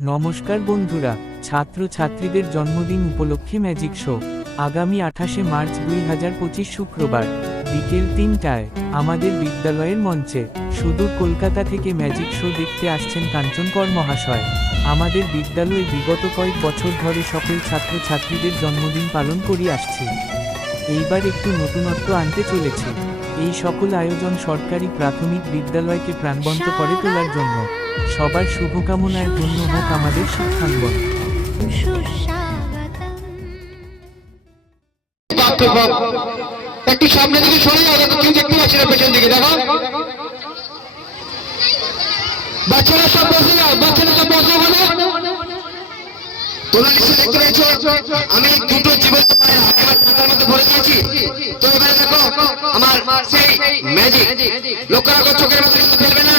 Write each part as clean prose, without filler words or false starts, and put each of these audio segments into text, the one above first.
নমস্কার বন্ধুরা, ছাত্রছাত্রীদের জন্মদিন উপলক্ষে ম্যাজিক শো আগামী 28শে মার্চ 2025 শুক্রবার বিকেল 3টায় আমাদের বিদ্যালয়ের মঞ্চে। সুদূর কলকাতা থেকে ম্যাজিক শো দেখতে আসছেন কাঞ্চনকর মহাশয়। আমাদের বিদ্যালয়ে বিগত কয়েক বছর ধরে সকল ছাত্রছাত্রীদের জন্মদিন পালন করে আসছি। এইবার একটু নতুনত্ব আনতে চলেছি। এই সকল আয়োজন সরকারি প্রাথমিক বিদ্যালয়কে প্রাণবন্ত করে তোলার জন্য। সবার শুভকামনায় ধন্য হোক আমাদের শিক্ষাঙ্গন। একটু সামনে দিকে সরে যাও, তুমি দেখতে পাচ্ছি না পেছন দিকে দেখো। বাচ্চারা সব বসে যাও, বাচ্চারা সব বসে ওখানে। তোমরা নিশ্চয় দেখতে পেয়েছো আমি দুটো জীবন্ত পায়রা এবার টাকার মধ্যে ভরে দিয়েছি। তো এবারে দেখো আমার সেই ম্যাজিক, লক্ষ্য রাখো, চোখের মধ্যে ফেলবে না।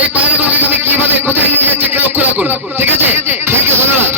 এই পায়রাগুলোকে আমি কিভাবে কোথায় নিয়ে যাচ্ছি একটু লক্ষ্য রাখুন, ঠিক আছে? থ্যাংক ইউ, ধন্যবাদ।